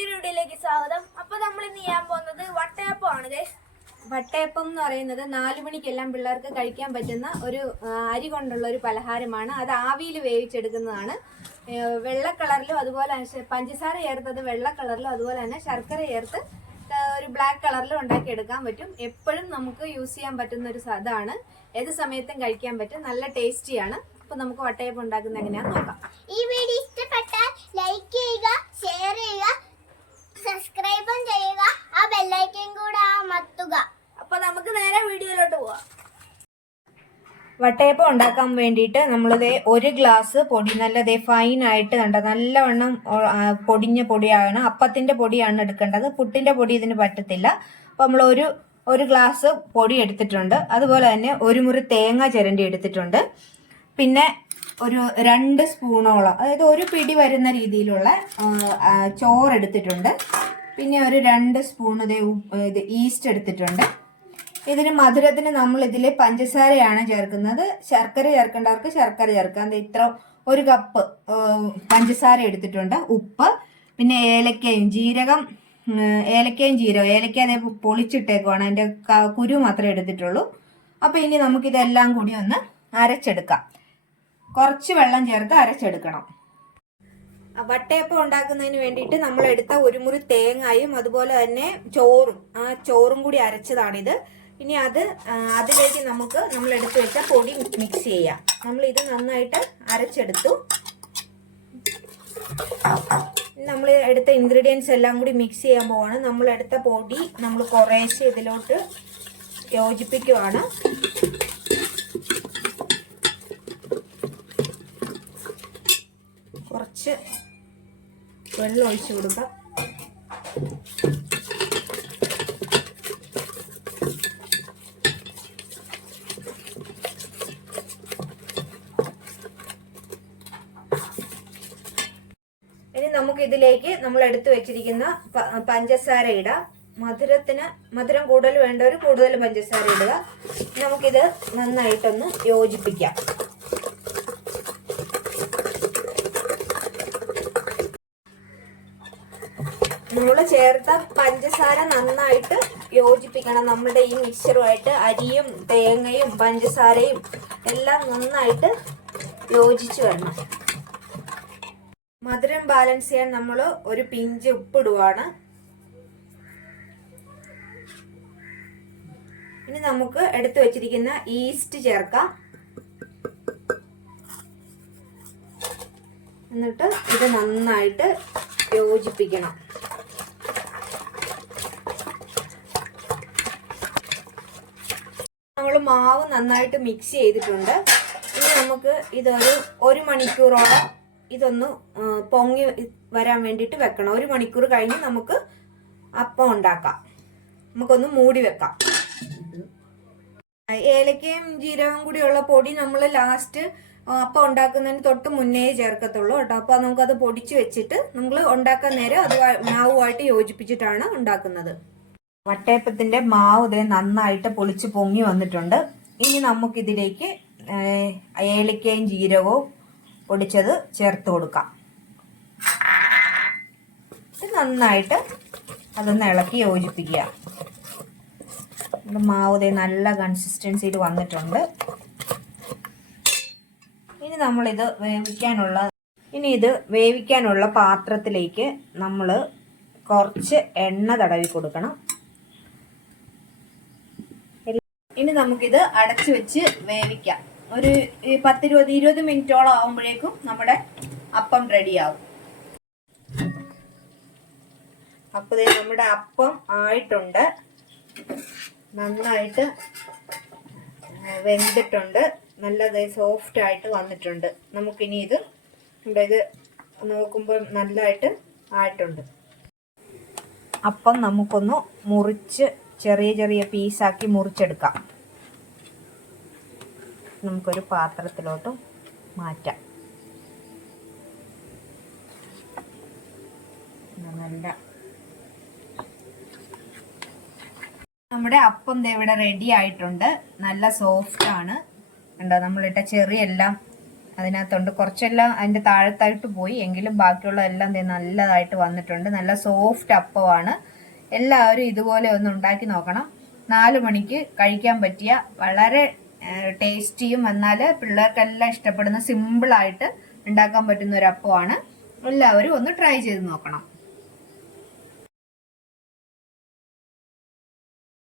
പുതിയൊരു വീഡിയോയിലേക്ക് സ്വാഗതം. അപ്പൊ നമ്മൾ ഇന്ന് ചെയ്യാൻ പോകുന്നത് വട്ടയപ്പമാണ് ആണ് വട്ടയപ്പം എന്ന് പറയുന്നത് നാലു മണിക്കെല്ലാം പിള്ളേർക്ക് കഴിക്കാൻ പറ്റുന്ന ഒരു അരി കൊണ്ടുള്ള ഒരു പലഹാരമാണ്. അത് ആവിയിൽ വേവിച്ചെടുക്കുന്നതാണ്. വെള്ള കളറിലും അതുപോലെ പഞ്ചസാര ചേർത്തത് വെള്ള കളറിലും അതുപോലെ തന്നെ ശർക്കര ചേർത്ത് ഒരു ബ്ലാക്ക് കളറിലും ഉണ്ടാക്കിയെടുക്കാൻ പറ്റും. എപ്പോഴും നമുക്ക് യൂസ് ചെയ്യാൻ പറ്റുന്ന ഒരു സാധാണ് ഏത് സമയത്തും കഴിക്കാൻ പറ്റും. നല്ല ടേസ്റ്റിയാണ് അപ്പൊ നമുക്ക് വട്ടയപ്പം ഉണ്ടാക്കുന്ന എങ്ങനെയാന്ന് നോക്കാം. ഈ വീഡിയോ ഇഷ്ടപ്പെട്ടാൽ ലൈക്ക് ചെയ്യുക ഷെയർ ചെയ്യുക സബ്സ്ക്രൈബും ചെയ്യുക ആ ബെല്ലൈക്കൻ കൂടെ അമർത്തുക അപ്പൊ നമുക്ക് നേരെ വീഡിയോയിലോട്ട് പോവാം വട്ടയപ്പം ഉണ്ടാക്കാൻ വേണ്ടിയിട്ട് നമ്മളിത് ഒരു ഗ്ലാസ് പൊടി നല്ല ദേ ഫൈൻ ആയിട്ട് കണ്ട നല്ലവണ്ണം പൊടിഞ്ഞ പൊടിയാണ് അപ്പത്തിന്റെ പൊടിയാണ് എടുക്കേണ്ടത്. പുട്ടിന്റെ പൊടി ഇതിന് പറ്റത്തില്ല. അപ്പോൾ നമ്മൾ ഒരു ഒരു ഗ്ലാസ് പൊടി എടുത്തിട്ടുണ്ട്. അതുപോലെ തന്നെ ഒരു മുറി തേങ്ങ ചിരണ്ടി എടുത്തിട്ടുണ്ട്. പിന്നെ ഒരു രണ്ട് സ്പൂണോളം അതായത് ഒരു പിടി വരുന്ന രീതിയിലുള്ള ചോറ് എടുത്തിട്ടുണ്ട്. പിന്നെ ഒരു രണ്ട് സ്പൂൺ ഇത് ഈസ്റ്റ് എടുത്തിട്ടുണ്ട്. ഇതിന് മധുരത്തിന് നമ്മൾ ഇതിൽ പഞ്ചസാരയാണ് ചേർക്കുന്നത്. ശർക്കര ചേർക്കേണ്ടവർക്ക് ശർക്കര ചേർക്കാം. ഇത്ര ഒരു കപ്പ് പഞ്ചസാര എടുത്തിട്ടുണ്ട്. ഉപ്പ് പിന്നെ ഏലക്കയും ജീരകം ഏലക്കയും ജീരകം ഏലക്ക അതേ പൊളിച്ചിട്ടേക്കുവാണ്. അതിന്റെ കുരു മാത്രമേ എടുത്തിട്ടുള്ളൂ. അപ്പോൾ ഇനി നമുക്കിതെല്ലാം കൂടി ഒന്ന് അരച്ചെടുക്കാം. കുറച്ച് വെള്ളം ചേർത്ത് അരച്ചെടുക്കണം. വട്ടയപ്പം ഉണ്ടാക്കുന്നതിന് വേണ്ടിയിട്ട് നമ്മൾ എടുത്ത ഒരു മുറി തേങ്ങയും അതുപോലെ തന്നെ ചോറും ആ ചോറും കൂടി അരച്ചതാണിത്. ഇനി അത് അതിലേക്ക് നമുക്ക് നമ്മൾ എടുത്തു വെച്ച പൊടി മിക്സ് ചെയ്യാം. നമ്മൾ ഇത് നന്നായിട്ട് അരച്ചെടുത്തു. നമ്മൾ എടുത്ത ഇൻഗ്രീഡിയൻസ് എല്ലാം കൂടി മിക്സ് ചെയ്യാൻ പോവാണ്. നമ്മൾ എടുത്ത പൊടി നമ്മൾ കുറേശ്ശെ ഇതിലോട്ട് യോജിപ്പിക്കുവാണ്. കുറച്ച് വെള്ളം ഒഴിച്ചു കൊടുക്കാം ഇനി നമുക്ക് ഇതിലേക്ക് നമ്മൾ എടുത്തു വെച്ചിരിക്കുന്ന പഞ്ചസാര ഇടാം. മധുരത്തിന് മധുരം കൂടുതൽ വേണ്ടവർ കൂടുതൽ പഞ്ചസാര ഇടുക. നമുക്കിത് നന്നായിട്ടൊന്ന് യോജിപ്പിക്കാം. നമ്മൾ ചേർത്ത പഞ്ചസാര നന്നായിട്ട് യോജിപ്പിക്കണം. നമ്മുടെ ഈ മിക്സറുമായിട്ട് അരിയും തേങ്ങയും പഞ്ചസാരയും എല്ലാം നന്നായിട്ട് യോജിച്ച് വരണം. മധുരം ബാലൻസ് ചെയ്യാൻ നമ്മൾ ഒരു പിഞ്ച് ഉപ്പിടുവാണ്. ഇനി നമുക്ക് എടുത്തു വെച്ചിരിക്കുന്ന ഈസ്റ്റ് ചേർക്കാം. എന്നിട്ട് ഇത് നന്നായിട്ട് യോജിപ്പിക്കണം. നമ്മൾ മാവ് നന്നായിട്ട് മിക്സ് ചെയ്തിട്ടുണ്ട്. ഇനി നമുക്ക് ഇതൊരു ഒരു മണിക്കൂറോളം ഇതൊന്ന് പൊങ്ങി വരാൻ വേണ്ടിയിട്ട് വെക്കണം. ഒരു മണിക്കൂർ കഴിഞ്ഞ് നമുക്ക് അപ്പം ഉണ്ടാക്കാം. നമുക്കൊന്ന് മൂടി വെക്കാം. ഏലക്കയും ജീരകം കൂടിയുള്ള പൊടി നമ്മൾ ലാസ്റ്റ് അപ്പം ഉണ്ടാക്കുന്നതിന് തൊട്ട് മുന്നേ ചേർക്കത്തുള്ളൂ കേട്ടോ. അപ്പോൾ നമുക്കത് പൊടിച്ച് വെച്ചിട്ട് നമ്മൾ ഉണ്ടാക്കാൻ നേരം അത് മാവുമായിട്ട് യോജിപ്പിച്ചിട്ടാണ് ഉണ്ടാക്കുന്നത്. വട്ടയപ്പത്തിന്റെ മാവ് ഇതേ നന്നായിട്ട് പൊളിച്ച് പൊങ്ങി വന്നിട്ടുണ്ട്. ഇനി നമുക്കിതിലേക്ക് ഏലക്കയും ജീരകവും പൊടിച്ചത് ചേർത്ത് കൊടുക്കാം. ഇത് നന്നായിട്ട് അതൊന്ന് ഇളക്കി യോജിപ്പിക്കുക. ഇത് മാവ് നല്ല കൺസിസ്റ്റൻസിയിൽ വന്നിട്ടുണ്ട്. ഇനി നമ്മളിത് വേവിക്കാനുള്ള ഇനി ഇത് വേവിക്കാനുള്ള പാത്രത്തിലേക്ക് നമ്മൾ കുറച്ച് എണ്ണ തടവി കൊടുക്കണം. ഇനി നമുക്കിത് അടച്ചു വെച്ച് വേവിക്കാം. ഒരു പത്ത് ഇരുപത് മിനിറ്റോളം ആവുമ്പോഴേക്കും നമ്മുടെ അപ്പം റെഡിയാവും. അപ്പോൾ നമ്മുടെ അപ്പം ആയിട്ടുണ്ട്. നന്നായിട്ട് വെന്തിട്ടുണ്ട്. നല്ല സോഫ്റ്റ് ആയിട്ട് വന്നിട്ടുണ്ട്. നമുക്കിനി ഇത് ഇവിടെ ഇത് നോക്കുമ്പോൾ നല്ലതായിട്ട് ആയിട്ടുണ്ട്. അപ്പം നമുക്കൊന്ന് മുറിച്ച് ചെറിയ ചെറിയ പീസാക്കി മുറിച്ചെടുക്കാം. നമുക്കൊരു പാത്രത്തിലോട്ട് മാറ്റാം. നല്ല നമ്മുടെ അപ്പം ഇവിടെ റെഡി ആയിട്ടുണ്ട്. നല്ല സോഫ്റ്റ് ആണ്. കണ്ടോ? നമ്മളിട്ട ചെറിയെല്ലാം അതിനകത്തുണ്ട്. കുറച്ചെല്ലാം അതിന്റെ താഴത്തായിട്ട് പോയി. എങ്കിലും ബാക്കിയുള്ളതെല്ലാം നല്ലതായിട്ട് വന്നിട്ടുണ്ട്. നല്ല സോഫ്റ്റ് അപ്പമാണ്. എല്ലാവരും ഇതുപോലെ ഒന്ന് ഉണ്ടാക്കി നോക്കണം. നാല് മണിക്ക് കഴിക്കാൻ പറ്റിയ വളരെ ടേസ്റ്റിയും എന്നാൽ പിള്ളേർക്കെല്ലാം ഇഷ്ടപ്പെടുന്ന സിമ്പിളായിട്ട് ഉണ്ടാക്കാൻ പറ്റുന്ന ഒരു അപ്പമാണ്. എല്ലാവരും ഒന്ന് ട്രൈ ചെയ്ത് നോക്കണം.